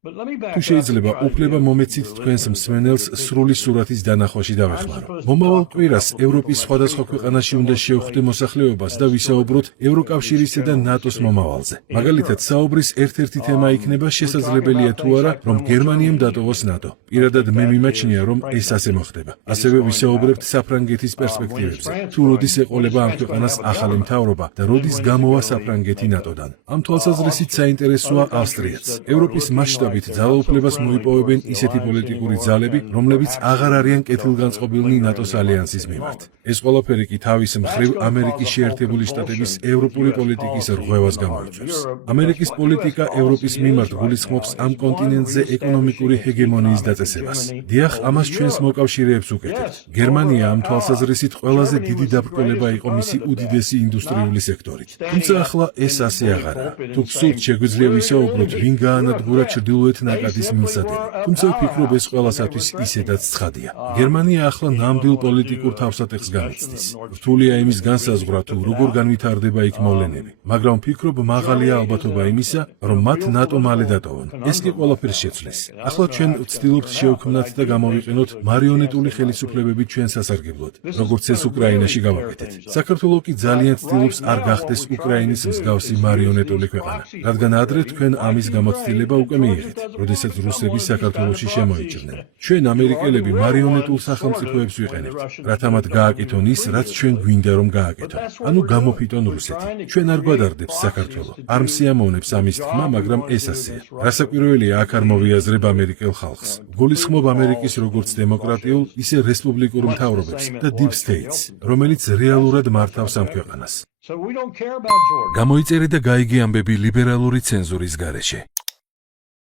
თუ შეიძლება უფლება მომეცით თქვენს მსმენელს სრული სურათის დანახვაში დავეხმარო. მომავალ კვირას ევროპის სხვადასხვა ქვეყანაში უნდა შევხვდე მოსახლეობას და ვისაუბროთ ევროკავშირისა და ნატოს მომავალზე. მაგალითად, საუბრის ერთ-ერთი თემა იქნება შესაძლებელია თუ არა, რომ გერმანიამ დატოვოს ნატო. პირადად მე მიმაჩნია, რომ ეს ასე მოხდება. ასევე ვისაუბრებთ საფრანგეთის პერსპექტივებზე. თუ როდის ეყოლება ამ ქვეყანას ახალი მთავრობა და როდის გამოვა საფრანგეთი ნატოდან. ამ თვალსაზრისით საინტერესოა ავსტრიაც. ევროპის მასშტაბით ძალაუფლებას მოიპოვებენ ისეთი პოლიტიკური ძალები, რომლებიც აღარ არიან კეთილგანწყობილნი ნატოს ალიანსის მიმართ. ეს ყველაფერი კი თავის მხრივ ამერიკის შეერთებული შტატების ევროპული პოლიტიკის რღვევას გამოიწვევს. ამერიკის პოლიტიკა ევროპის მიმართ გულისხმობს ამ კონტინენტზე ეკონომიკური ჰეგემონიის დაწესებას. დიახ, ამას ჩვენს მოკავშირეებს უკეთებთ. გერმანია ამ თვალსაზრისით ყველაზე დიდი დაბრკოლება იყო მისი უდიდესი ინდუსტრიული სექტორით. თუმცა ახლა ეს ასე აღარაა. თუ გსურთ, შეგვიძლია ვისაუბროთ, ვინ გაანადგურა ჩრდილოეთ ნაკადის მილსადენი. თუმცა ვფიქრობ, ეს ყველასათვის ისედაც ცხადია. გერმანია ახლა ნამდვილ პოლიტიკურ თავსატეხს განიცდის. რთულია იმის განსაზღვრა, თუ როგორ განვითარდება იქ მოვლენები, მაგრამ ვფიქრობ, მაღალია ალბათობა იმისა, რომ მათ ნატო მალე დატოვონ. ეს კი ყველაფერს შეცვლის. ახლა ჩვენ ვცდილობთ შევქმნათ და გამოვიყენოთ მარიონეტული ხელისუფლებები ჩვენ სასარგებლოდ, როგორც ეს უკრაინაში გავაკეთეთ. საქართველოს კი ძალიან ცდილობს არ გახდეს უკრაინის მსგავსი მარიონეტული ქვეყანა, რადგან ადრე თქვენ ამის გამოცდილება უკვე მიიღეთ, როდესაც რუსები საქართველოში შემოიჭრნენ. ჩვენ ამერიკელები მარიონეტულ სახელმწიფოებს ვიყენებთ, რათა მათ გააკეთონ ის, რაც ჩვენ გვინდა რომ გააკეთონ. ანუ გამოფიტონ რუსეთი. ჩვენ არ გვადარდებს საქართველო. არ მსიამოვნებს ამის თქმა, მაგრამ ეს ასეა. რასაკვირველია, აქ არ მოვიაზრებ ამერიკელ ხალხს. გულისხმობ ამერიკის როგორც დემოკრატიულ, ისე რესპუბლიკურ მთავრობებს და deep states, რომელიც რეალურად მართავს ამ ქვეყანას. გამოიწერე და გაიგე ამბები ლიბერალური ცენზურის გარეშე.